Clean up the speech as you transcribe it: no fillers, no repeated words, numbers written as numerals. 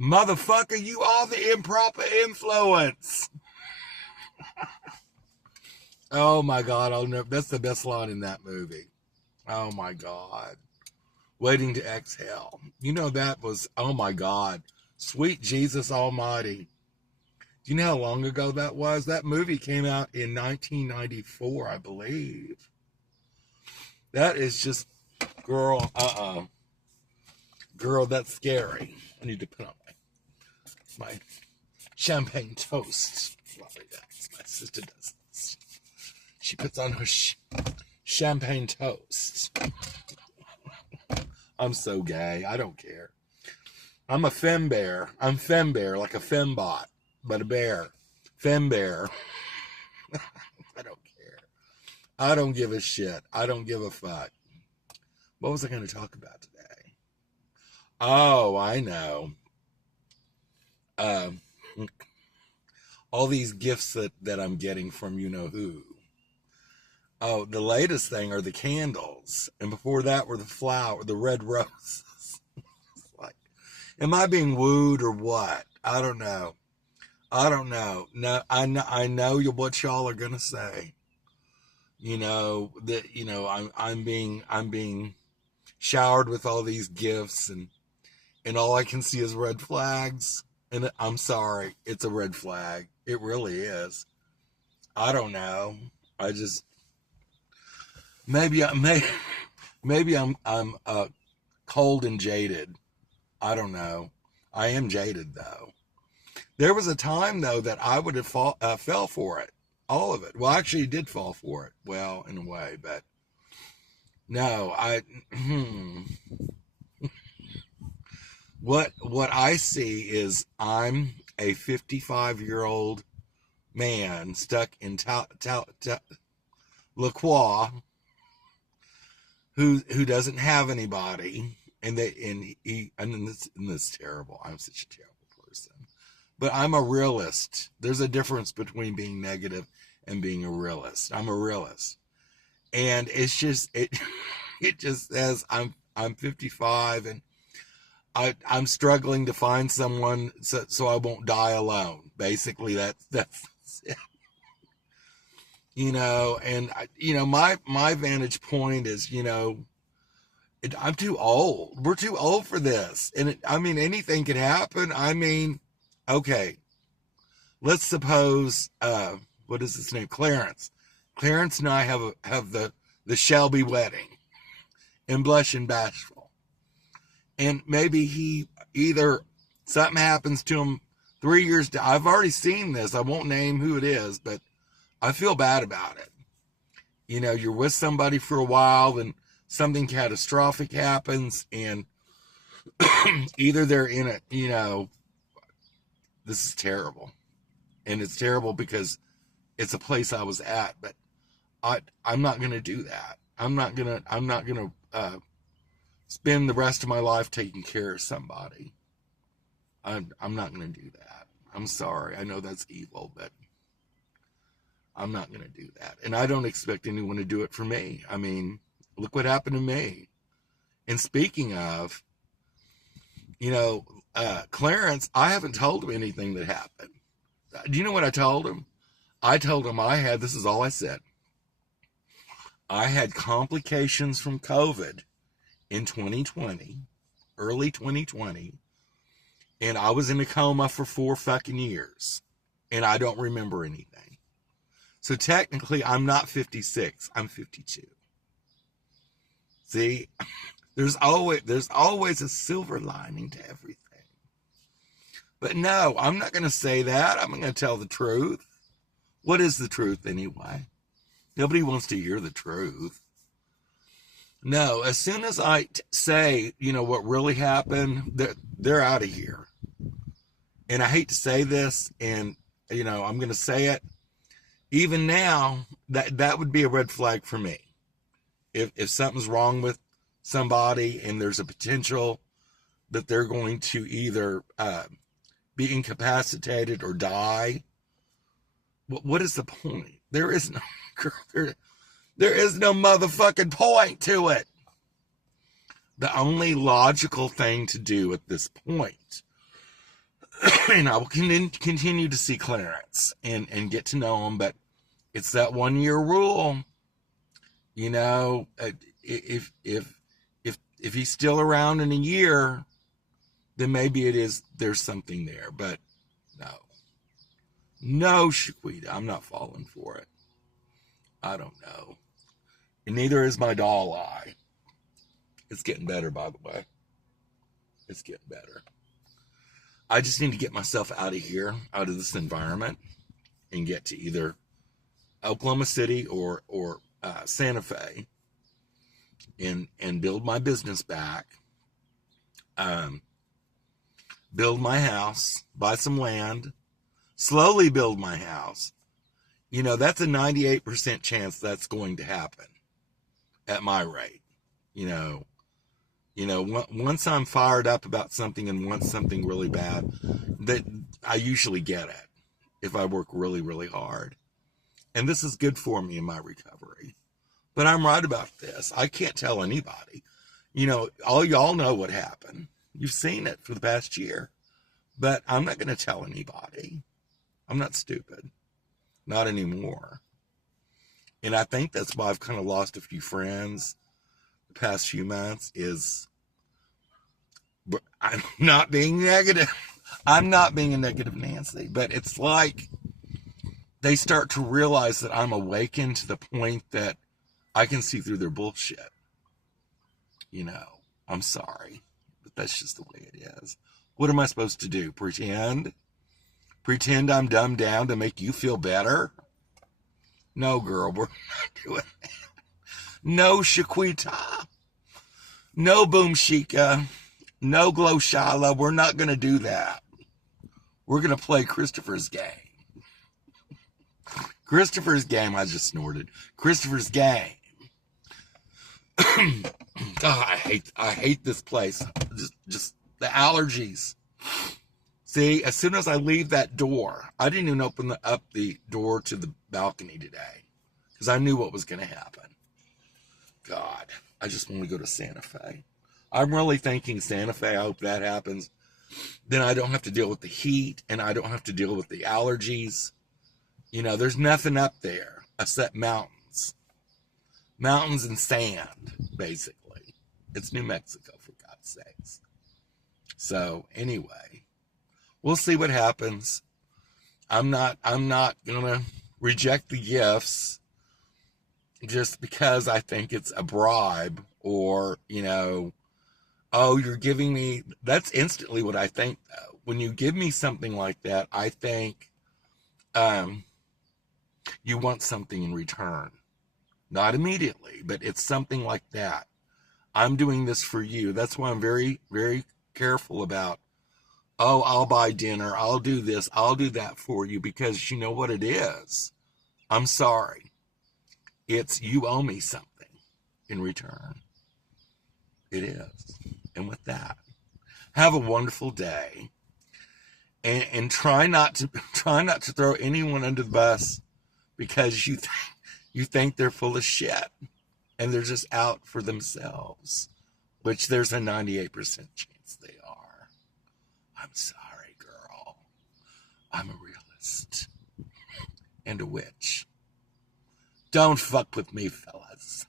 Motherfucker, you are the improper influence. Oh my God, I'll never, that's the best line in that movie. Oh my God. Waiting to exhale. You know, that was, oh my God. Sweet Jesus Almighty. Do you know how long ago that was? That movie came out in 1994, I believe. That is just, girl, Girl, that's scary. I need to put on my champagne toast. My sister does this. She puts on her champagne toast. I'm so gay. I don't care. I'm a femme bear. I'm femme bear, like a fembot, but a bear. Femme bear. I don't care. I don't give a shit. I don't give a fuck. What was I going to talk about today? Oh, I know. All these gifts that I'm getting from you know who. Oh, the latest thing are the candles. And before that were the red roses. Like, am I being wooed or what? I don't know. No, I know what y'all are gonna say. You know that I'm being showered with all these gifts, and all I can see is red flags. And I'm sorry, it's a red flag. It really is. I don't know. I just maybe I'm cold and jaded. I don't know. I am jaded though. There was a time though that I would have fell for it, all of it. Well, actually, did fall for it. Well, in a way, but no, What I see is I'm a 55-year-old man stuck in La Croix who doesn't have anybody, and this is terrible. I'm such a terrible person. But I'm a realist. There's a difference between being negative and being a realist. I'm a realist. And it's just it just says I'm 55 and I'm struggling to find someone so I won't die alone. Basically, that's it. And my vantage point is, I'm too old. We're too old for this. And anything could happen. Okay, let's suppose, what is his name? Clarence. Clarence and I have the Shelby wedding in Blush and Bashful. And maybe he either something happens to him 3 years. I've already seen this. I won't name who it is, but I feel bad about it. You're with somebody for a while and something catastrophic happens, and either they're in it, this is terrible. And it's terrible because it's a place I was at, but I'm not going to do that. I'm not going to spend the rest of my life taking care of somebody. I'm not going to do that. I'm sorry. I know that's evil, but I'm not going to do that. And I don't expect anyone to do it for me. Look what happened to me. And speaking of, Clarence, I haven't told him anything that happened. Do you know what I told him? I told him this is all I said. I had complications from COVID in 2020, early 2020, and I was in a coma for 4 fucking years, and I don't remember anything. So technically, I'm not 56, I'm 52. See, there's always a silver lining to everything. But no, I'm not going to say that. I'm going to tell the truth. What is the truth anyway? Nobody wants to hear the truth. No, as soon as I say, what really happened, they're out of here. And I hate to say this, and, I'm going to say it. Even now, that would be a red flag for me. If something's wrong with somebody and there's a potential that they're going to either be incapacitated or die, what is the point? There is no motherfucking point to it. The only logical thing to do at this point And I will continue to see Clarence and get to know him, but it's that 1 year rule. You know, if he's still around in a year, then maybe there's something there. But no, Shaquita, I'm not falling for it. I don't know. And neither is my doll eye. It's getting better, by the way. It's getting better. I just need to get myself out of here, out of this environment, and get to either Oklahoma City or Santa Fe, and build my business back, build my house, buy some land, slowly build my house. You know, that's a 98% chance that's going to happen at my rate. You know, once I'm fired up about something and want something really bad, that I usually get it if I work really, really hard. And this is good for me in my recovery. But I'm right about this. I can't tell anybody. You know, all y'all know what happened. You've seen it for the past year. But I'm not going to tell anybody. I'm not stupid. Not anymore. And I think that's why I've kind of lost a few friends the past few months is I'm not being negative. I'm not being a negative Nancy. But it's like they start to realize that I'm awakened to the point that I can see through their bullshit. You know, I'm sorry, but that's just the way it is. What am I supposed to do? Pretend? Pretend I'm dumbed down to make you feel better? No, girl, we're not doing that. No, Shaquita. No, Boom Chica. No, Glow Shala. We're not going to do that. We're going to play Christopher's game. Christopher's game, I just snorted. Christopher's game. God, I hate this place. Just the allergies. See, as soon as I leave that door, I didn't even open up the door to the balcony today because I knew what was going to happen. God, I just want to go to Santa Fe. I'm really thinking Santa Fe. I hope that happens. Then I don't have to deal with the heat and I don't have to deal with the allergies. You know, there's nothing up there except mountains. Mountains and sand, basically. It's New Mexico, for God's sakes. So, anyway, we'll see what happens. I'm not gonna reject the gifts just because I think it's a bribe or, you know, oh, you're giving me, that's instantly what I think, though. When you give me something like that, I think you want something in return. Not immediately, but it's something like that. I'm doing this for you. That's why I'm very, very careful about, oh, I'll buy dinner, I'll do this, I'll do that for you, because you know what it is. I'm sorry. It's you owe me something in return. It is. And with that, have a wonderful day. And try not to throw anyone under the bus because you think they're full of shit and they're just out for themselves, which there's a 98% chance they are. I'm sorry, girl. I'm a realist and a witch. Don't fuck with me, fellas.